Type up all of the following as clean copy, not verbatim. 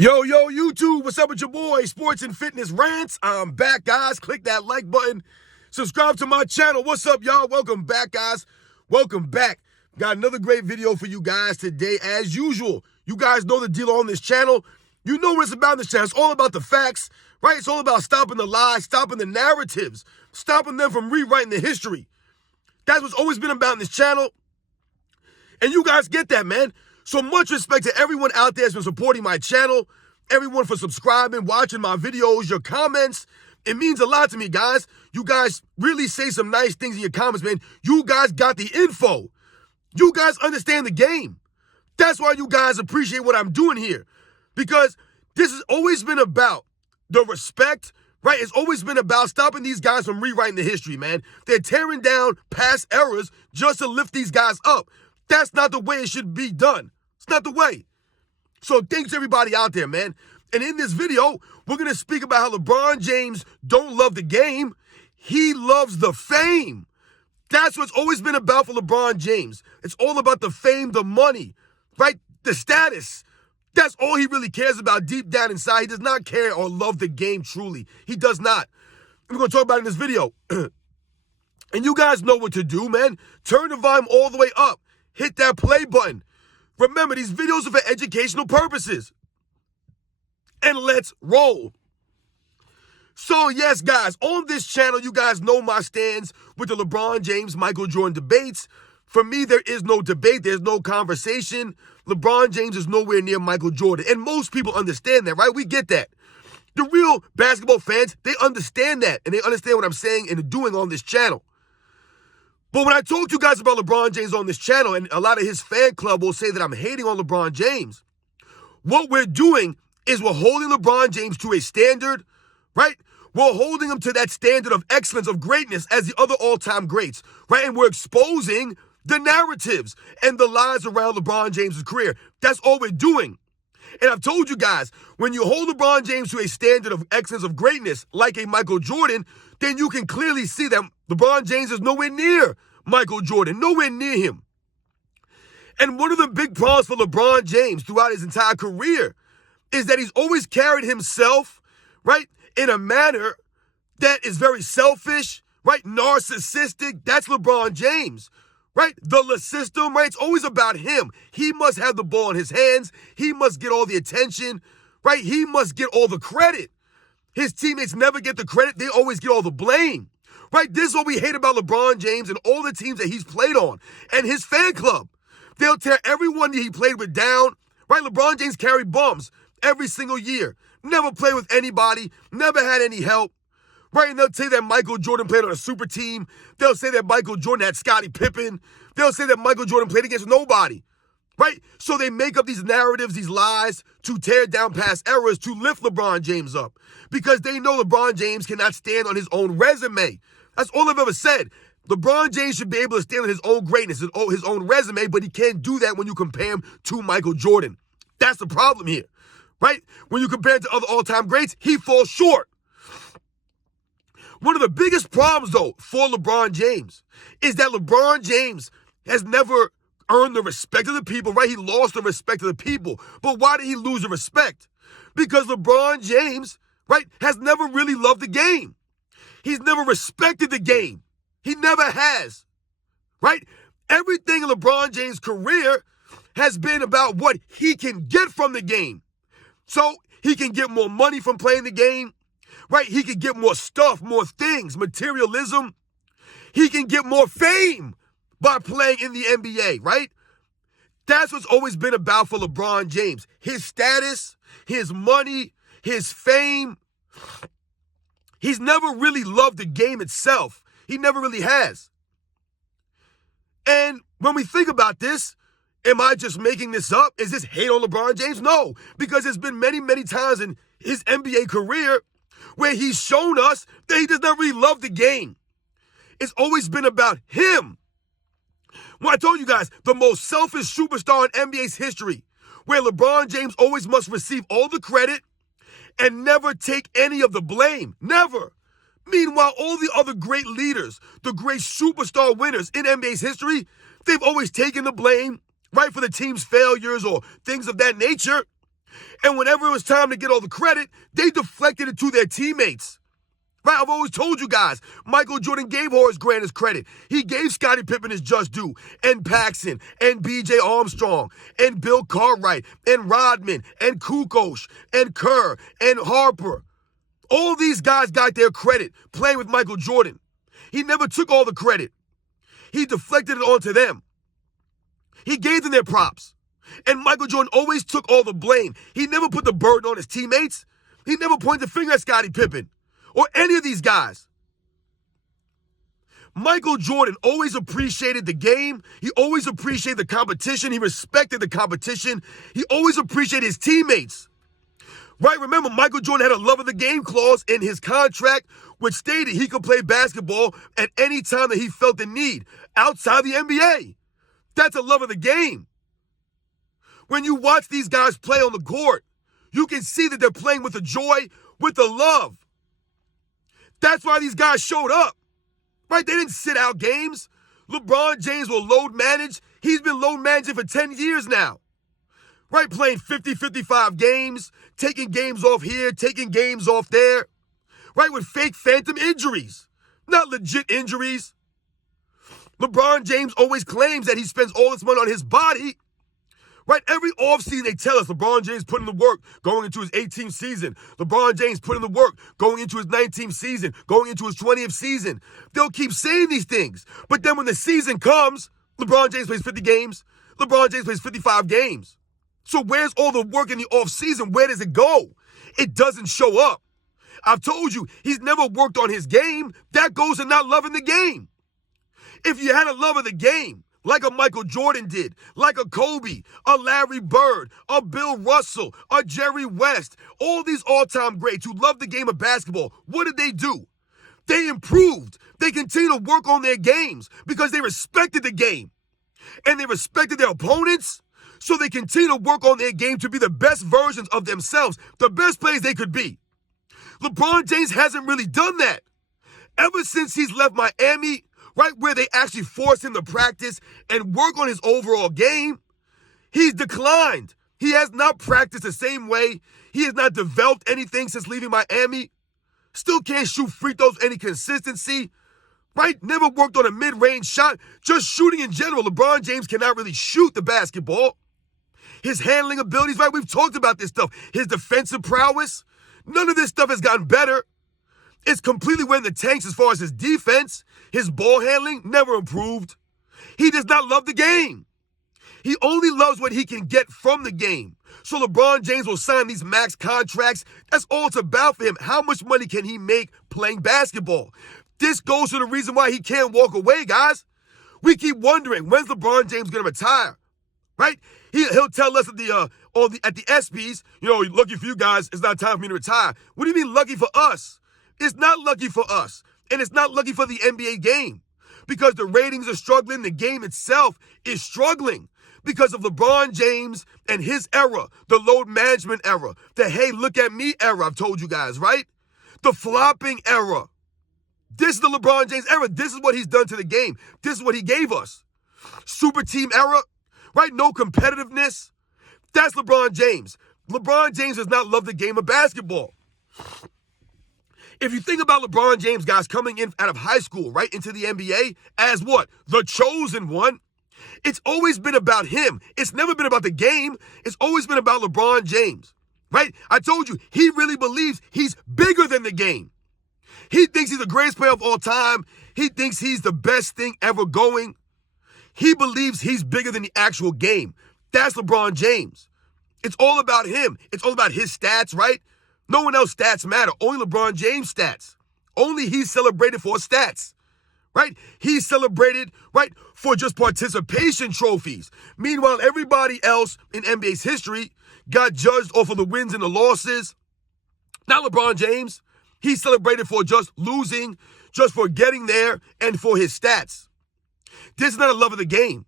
Yo, YouTube, what's up with your boy, Sports and Fitness Rants? I'm back, guys. Click that like button. Subscribe to my channel. What's up, y'all? Welcome back, guys. Welcome back. Got another great video for you guys today, as usual. You guys know the deal on this channel. You know what it's about on this channel. It's all about the facts, right? It's all about stopping the lies, stopping the narratives, stopping them from rewriting the history. That's what's always been about in this channel. And you guys get that, man. So much respect to everyone out there that's been supporting my channel, everyone for subscribing, watching my videos, your comments. It means a lot to me, guys. You guys really say some nice things in your comments, man. You guys got the info. You guys understand the game. That's why you guys appreciate what I'm doing here. Because this has always been about the respect, right? It's always been about stopping these guys from rewriting the history, man. They're tearing down past errors just to lift these guys up. That's not the way it should be done. It's not the way. So thanks everybody out there, man. And in this video, we're going to speak about how LeBron James don't love the game. He loves the fame. That's what's always been about for LeBron James. It's all about the fame, the money, right? The status. That's all he really cares about deep down inside. He does not care or love the game truly. He does not. We're going to talk about it in this video. And you guys know what to do, man. Turn the volume all the way up. Hit that play button. Remember, these videos are for educational purposes. And let's roll. So, yes, guys, on this channel, you guys know my stands with the LeBron James, Michael Jordan debates. For me, there is no debate. There's no conversation. LeBron James is nowhere near Michael Jordan. And most people understand that, right? We get that. The real basketball fans, they understand that. And they understand what I'm saying and doing on this channel. But when I talk to you guys about LeBron James on this channel, and a lot of his fan club will say that I'm hating on LeBron James, what we're doing is we're holding LeBron James to a standard, right? We're holding him to that standard of excellence, of greatness as the other all-time greats, right? And we're exposing the narratives and the lies around LeBron James' career. That's all we're doing. And I've told you guys, when you hold LeBron James to a standard of excellence, of greatness, like a Michael Jordan, then you can clearly see that LeBron James is nowhere near Michael Jordan, nowhere near him. And one of the big problems for LeBron James throughout his entire career is that he's always carried himself, right, in a manner that is very selfish, right, narcissistic. That's LeBron James, right? The system, right? It's always about him. He must have the ball in his hands. He must get all the attention, right? He must get all the credit. His teammates never get the credit. They always get all the blame, right? This is what we hate about LeBron James and all the teams that he's played on and his fan club. They'll tear everyone that he played with down, right? LeBron James carried bums every single year. Never played with anybody, never had any help, right? And they'll say that Michael Jordan played on a super team. They'll say that Michael Jordan had Scottie Pippen. They'll say that Michael Jordan played against nobody, right? So they make up these narratives, these lies to tear down past errors to lift LeBron James up because they know LeBron James cannot stand on his own resume. That's all I've ever said. LeBron James should be able to stand on his own greatness, his own resume, but he can't do that when you compare him to Michael Jordan. That's the problem here, right? When you compare him to other all-time greats, he falls short. One of the biggest problems, though, for LeBron James is that LeBron James has never earned the respect of the people, right? He lost the respect of the people. But why did he lose the respect? Because LeBron James, right, has never really loved the game. He's never respected the game. He never has, right? Everything in LeBron James' career has been about what he can get from the game. So he can get more money from playing the game, right? He can get more stuff, more things, materialism. He can get more fame by playing in the NBA, right? That's what's always been about for LeBron James. His status, his money, his fame. He's never really loved the game itself. He never really has. And when we think about this, am I just making this up? Is this hate on LeBron James? No, because there's been many, many times in his NBA career where he's shown us that he does not really love the game. It's always been about him. Well, I told you guys, the most selfish superstar in NBA's history, where LeBron James always must receive all the credit and never take any of the blame. Never. Meanwhile, all the other great leaders, the great superstar winners in NBA's history, they've always taken the blame, right, for the team's failures or things of that nature. And whenever it was time to get all the credit, they deflected it to their teammates. Right? I've always told you guys, Michael Jordan gave Horace Grant his credit. He gave Scottie Pippen his just due, and Paxson, and B.J. Armstrong, and Bill Cartwright, and Rodman, and Kukoc, and Kerr, and Harper. All these guys got their credit playing with Michael Jordan. He never took all the credit. He deflected it onto them. He gave them their props. And Michael Jordan always took all the blame. He never put the burden on his teammates. He never pointed the finger at Scottie Pippen or any of these guys. Michael Jordan always appreciated the game. He always appreciated the competition. He respected the competition. He always appreciated his teammates. Right? Remember, Michael Jordan had a love of the game clause in his contract, which stated he could play basketball at any time that he felt the need outside the NBA. That's a love of the game. When you watch these guys play on the court, you can see that they're playing with the joy, with the love. That's why these guys showed up, right? They didn't sit out games. LeBron James will load manage. He's been load managing for 10 years now, right? Playing 50, 55 games, taking games off here, taking games off there, right? With fake phantom injuries, not legit injuries. LeBron James always claims that he spends all this money on his body. Right? Every offseason they tell us LeBron James put in the work going into his 18th season. LeBron James put in the work going into his 19th season, going into his 20th season. They'll keep saying these things. But then when the season comes, LeBron James plays 50 games. LeBron James plays 55 games. So where's all the work in the offseason? Where does it go? It doesn't show up. I've told you, he's never worked on his game. That goes to not loving the game. If you had a love of the game, like a Michael Jordan did, like a Kobe, a Larry Bird, a Bill Russell, a Jerry West, all these all-time greats who loved the game of basketball, what did they do? They improved. They continued to work on their games because they respected the game. And they respected their opponents, so they continued to work on their game to be the best versions of themselves, the best players they could be. LeBron James hasn't really done that. Ever since he's left Miami, right where they actually force him to practice and work on his overall game, he's declined. He has not practiced the same way. He has not developed anything since leaving Miami. Still can't shoot free throws any consistency, right? Never worked on a mid-range shot. Just shooting in general. LeBron James cannot really shoot the basketball. His handling abilities, right? We've talked about this stuff. His defensive prowess. None of this stuff has gotten better. It's completely went in the tanks as far as his defense. His ball handling never improved. He does not love the game. He only loves what he can get from the game. So LeBron James will sign these max contracts. That's all it's about for him. How much money can he make playing basketball? This goes to the reason why he can't walk away, guys. We keep wondering, when's LeBron James going to retire? Right? He'll tell us at the ESPYs, lucky for you guys, it's not time for me to retire. What do you mean lucky for us? It's not lucky for us, and it's not lucky for the NBA game because the ratings are struggling. The game itself is struggling because of LeBron James and his era, the load management era, the hey, look at me era, I've told you guys, right? The flopping era. This is the LeBron James era. This is what he's done to the game. This is what he gave us. Super team era, right? No competitiveness. That's LeBron James. LeBron James does not love the game of basketball. If you think about LeBron James, guys, coming in out of high school, right, into the NBA as what? The chosen one. It's always been about him. It's never been about the game. It's always been about LeBron James, right? I told you, he really believes he's bigger than the game. He thinks he's the greatest player of all time. He thinks he's the best thing ever going. He believes he's bigger than the actual game. That's LeBron James. It's all about him. It's all about his stats, right? No one else stats matter. Only LeBron James stats. Only he's celebrated for stats, right? He's celebrated, right, for just participation trophies. Meanwhile, everybody else in NBA's history got judged off of the wins and the losses. Not LeBron James. He's celebrated for just losing, just for getting there, and for his stats. This is not a love of the game.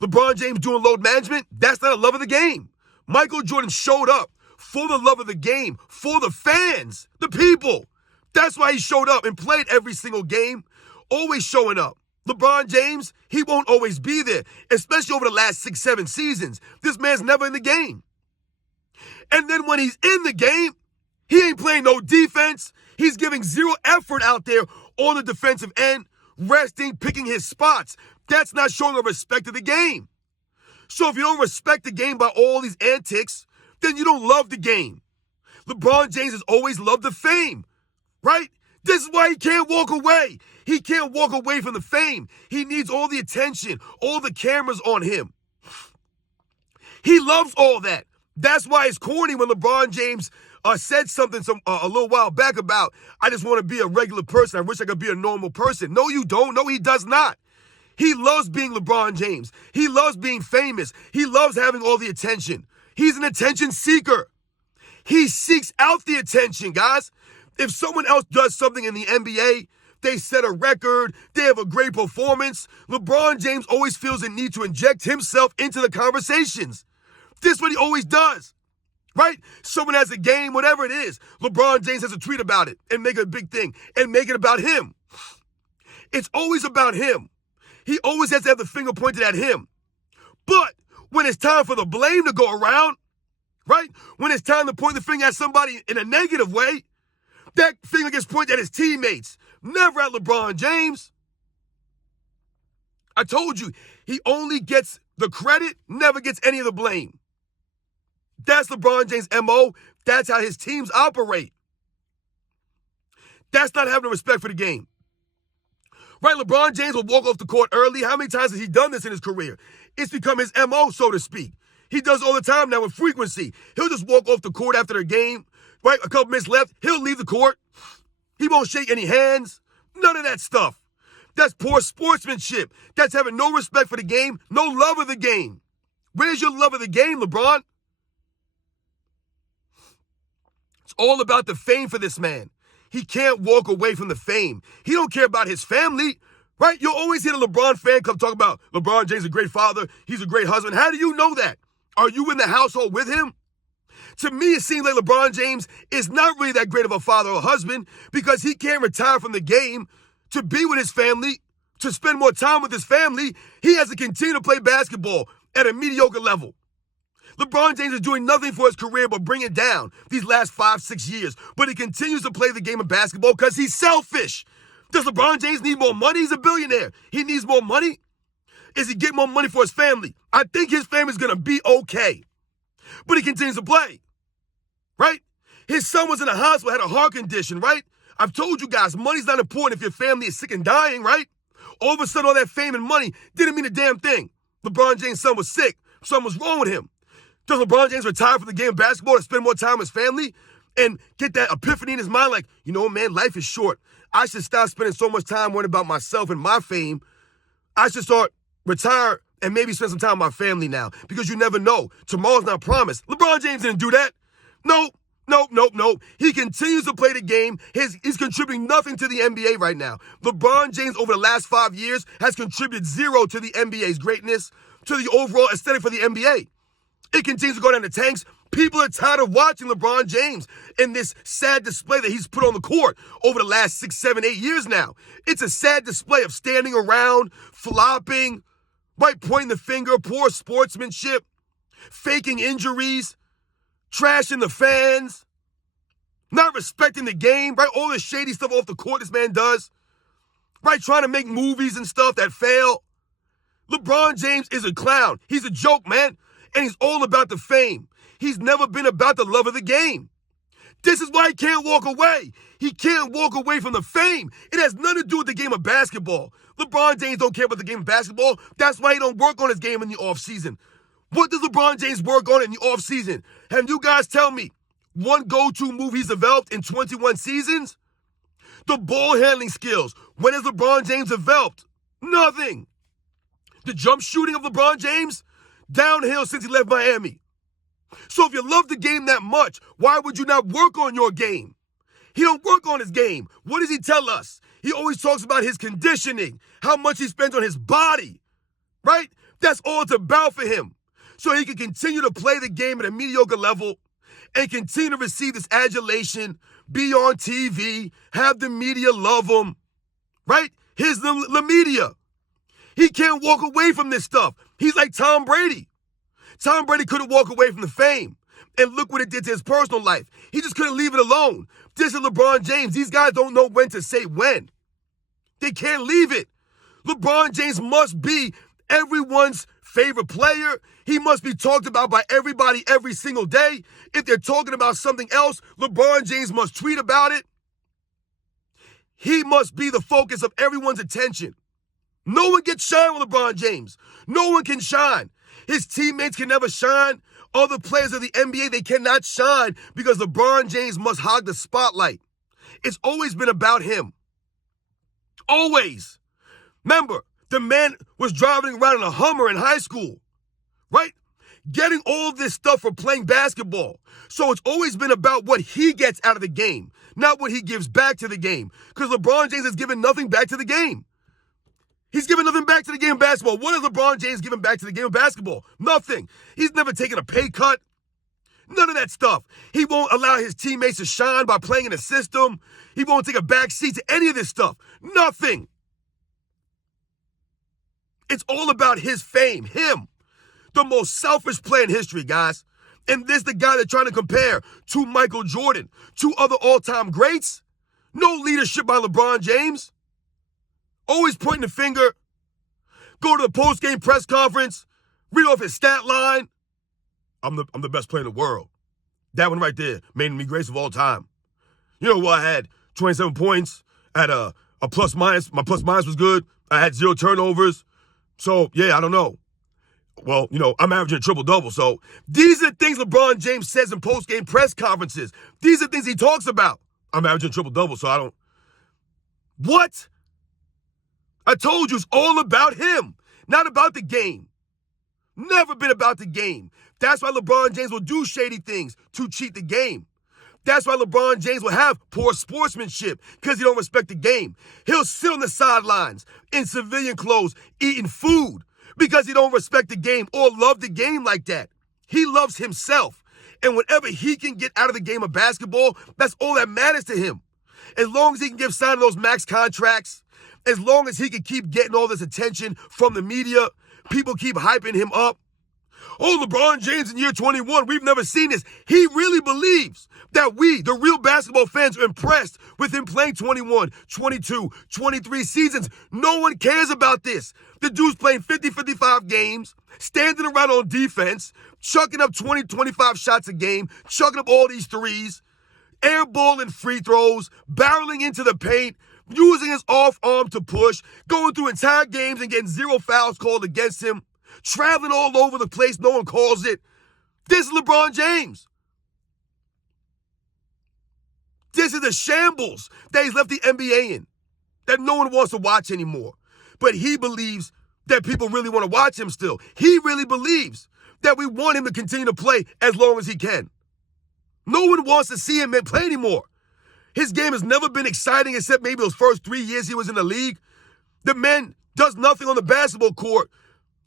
LeBron James doing load management, that's not a love of the game. Michael Jordan showed up for the love of the game, for the fans, the people. That's why he showed up and played every single game, always showing up. LeBron James, he won't always be there, especially over the last 6-7 seasons. This man's never in the game. And then when he's in the game, he ain't playing no defense. He's giving zero effort out there on the defensive end, resting, picking his spots. That's not showing a respect to the game. So if you don't respect the game by all these antics, then you don't love the game. LeBron James has always loved the fame, right? This is why he can't walk away. He can't walk away from the fame. He needs all the attention, all the cameras on him. He loves all that. That's why it's corny when LeBron James said something a little while back about, I just want to be a regular person. I wish I could be a normal person. No, you don't. No, he does not. He loves being LeBron James. He loves being famous. He loves having all the attention. He's an attention seeker. He seeks out the attention, guys. If someone else does something in the NBA, they set a record, they have a great performance, LeBron James always feels the need to inject himself into the conversations. This is what he always does, right? Someone has a game, whatever it is, LeBron James has a tweet about it and make it a big thing and make it about him. It's always about him. He always has to have the finger pointed at him. But when it's time for the blame to go around, right? When it's time to point the finger at somebody in a negative way, that finger gets pointed at his teammates, never at LeBron James. I told you, he only gets the credit, never gets any of the blame. That's LeBron James' MO. That's how his teams operate. That's not having respect for the game. Right, LeBron James will walk off the court early. How many times has he done this in his career? It's become his MO, so to speak. He does all the time now with frequency. He'll just walk off the court after the game, right? A couple minutes left, he'll leave the court. He won't shake any hands. None of that stuff. That's poor sportsmanship. That's having no respect for the game, no love of the game. Where's your love of the game, LeBron? It's all about the fame for this man. He can't walk away from the fame. He don't care about his family, right? You'll always hear the LeBron fan come talk about LeBron James is a great father. He's a great husband. How do you know that? Are you in the household with him? To me, it seems like LeBron James is not really that great of a father or husband because he can't retire from the game to be with his family, to spend more time with his family. He has to continue to play basketball at a mediocre level. LeBron James is doing nothing for his career but bring it down these last 5-6 years. But he continues to play the game of basketball because he's selfish. Does LeBron James need more money? He's a billionaire. He needs more money? Is he getting more money for his family? I think his family's going to be okay. But he continues to play, right? His son was in the hospital, had a heart condition, right? I've told you guys, money's not important if your family is sick and dying, right? All of a sudden, all that fame and money didn't mean a damn thing. LeBron James' son was sick. Something was wrong with him. Does LeBron James retire from the game of basketball to spend more time with his family and get that epiphany in his mind like, you know, man, life is short. I should stop spending so much time worrying about myself and my fame. I should start, retire, and maybe spend some time with my family now because you never know. Tomorrow's not promised. LeBron James didn't do that. Nope. He continues to play the game. He's contributing nothing to the NBA right now. LeBron James over the last 5 years has contributed zero to the NBA's greatness, to the overall aesthetic for the NBA. It continues to go down the tanks. People are tired of watching LeBron James in this sad display that he's put on the court over the last 6, 7, 8 years now. It's a sad display of standing around, flopping, right, pointing the finger, poor sportsmanship, faking injuries, trashing the fans, not respecting the game, right? All the shady stuff off the court this man does, right? Trying to make movies and stuff that fail. LeBron James is a clown. He's a joke, man. And he's all about the fame. He's never been about the love of the game. This is why he can't walk away. He can't walk away from the fame. It has nothing to do with the game of basketball. LeBron James don't care about the game of basketball. That's why he don't work on his game in the offseason. What does LeBron James work on in the offseason? Have you guys tell me one go-to move he's developed in 21 seasons? The ball handling skills. When has LeBron James developed? Nothing. The jump shooting of LeBron James? Downhill since he left Miami. So if you love the game that much, why would you not work on your game? He don't work on his game. What does he tell us? He always talks about his conditioning, how much he spends on his body, right? That's all it's about for him. So he can continue to play the game at a mediocre level and continue to receive this adulation, be on TV, have the media love him, right? Here's the media. He can't walk away from this stuff. He's like Tom Brady. Tom Brady couldn't walk away from the fame. And look what it did to his personal life. He just couldn't leave it alone. This is LeBron James. These guys don't know when to say when. They can't leave it. LeBron James must be everyone's favorite player. He must be talked about by everybody every single day. If they're talking about something else, LeBron James must tweet about it. He must be the focus of everyone's attention. No one gets shine with LeBron James. No one can shine. His teammates can never shine. Other players of the NBA, they cannot shine because LeBron James must hog the spotlight. It's always been about him. Always. Remember, the man was driving around in a Hummer in high school, right? Getting all of this stuff for playing basketball. So it's always been about what he gets out of the game, not what he gives back to the game. Because LeBron James has given nothing back to the game. He's given nothing back to the game of basketball. What has LeBron James given back to the game of basketball? Nothing. He's never taken a pay cut. None of that stuff. He won't allow his teammates to shine by playing in a system. He won't take a back seat to any of this stuff. Nothing. It's all about his fame, him. The most selfish player in history, guys. And this the guy they're trying to compare to Michael Jordan, to other all-time greats. No leadership by LeBron James. Always pointing the finger. Go to the post-game press conference. Read off his stat line. I'm the best player in the world. That one right there made me greatest of all time. You know what? I had 27 points. I had a plus minus. My plus minus was good. I had 0 turnovers. So, yeah, I don't know. Well, you know, I'm averaging a triple-double. So these are the things LeBron James says in post-game press conferences. These are the things he talks about. I'm averaging a triple-double, so I don't. What? I told you it's all about him, not about the game. Never been about the game. That's why LeBron James will do shady things to cheat the game. That's why LeBron James will have poor sportsmanship because he don't respect the game. He'll sit on the sidelines in civilian clothes eating food because he don't respect the game or love the game like that. He loves himself. And whatever he can get out of the game of basketball, that's all that matters to him. As long as he can give signing those max contracts, as long as he can keep getting all this attention from the media, people keep hyping him up. Oh, LeBron James in year 21, we've never seen this. He really believes that we, the real basketball fans, are impressed with him playing 21, 22, 23 seasons. No one cares about this. The dude's playing 50, 55 games, standing around on defense, chucking up 20, 25 shots a game, chucking up all these threes, airballing free throws, barreling into the paint, using his off arm to push, going through entire games and getting 0 fouls called against him, traveling all over the place, no one calls it. This is LeBron James. This is the shambles that he's left the NBA in, that no one wants to watch anymore. But he believes that people really want to watch him still. He really believes that we want him to continue to play as long as he can. No one wants to see him play anymore. His game has never been exciting except maybe those first 3 years he was in the league. The man does nothing on the basketball court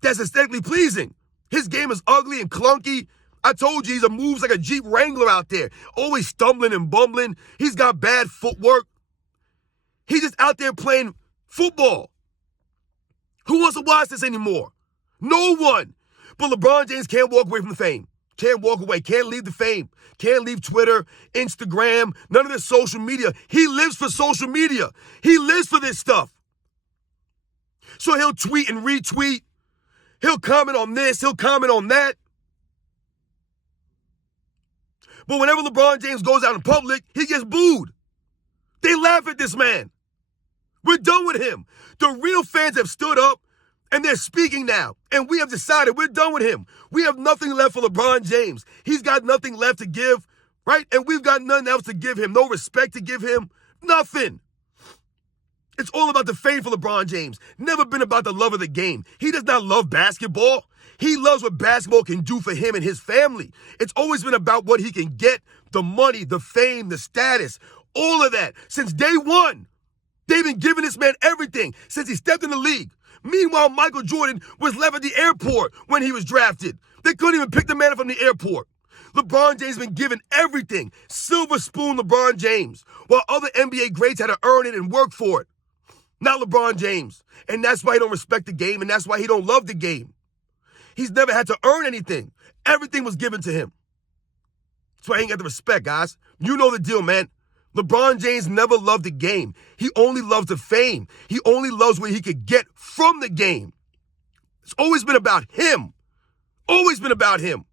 that's aesthetically pleasing. His game is ugly and clunky. I told you, moves like a Jeep Wrangler out there, always stumbling and bumbling. He's got bad footwork. He's just out there playing football. Who wants to watch this anymore? No one. But LeBron James can't walk away from the fame. Can't walk away. Can't leave the fame. Can't leave Twitter, Instagram, none of this social media. He lives for social media. He lives for this stuff. So he'll tweet and retweet. He'll comment on this. He'll comment on that. But whenever LeBron James goes out in public, he gets booed. They laugh at this man. We're done with him. The real fans have stood up and they're speaking now. And we have decided we're done with him. We have nothing left for LeBron James. He's got nothing left to give, right? And we've got nothing else to give him. No respect to give him. Nothing. It's all about the fame for LeBron James. Never been about the love of the game. He does not love basketball. He loves what basketball can do for him and his family. It's always been about what he can get, the money, the fame, the status, all of that. Since day one, they've been giving this man everything since he stepped in the league. Meanwhile, Michael Jordan was left at the airport when he was drafted. They couldn't even pick the man up from the airport. LeBron James has been given everything. Silver spoon LeBron James. While other NBA greats had to earn it and work for it. Not LeBron James. And that's why he don't respect the game, and that's why he don't love the game. He's never had to earn anything. Everything was given to him. That's why I ain't got the respect, guys. You know the deal, man. LeBron James never loved the game. He only loves the fame. He only loves what he could get from the game. It's always been about him. Always been about him.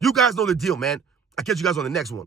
You guys know the deal, man. I'll catch you guys on the next one.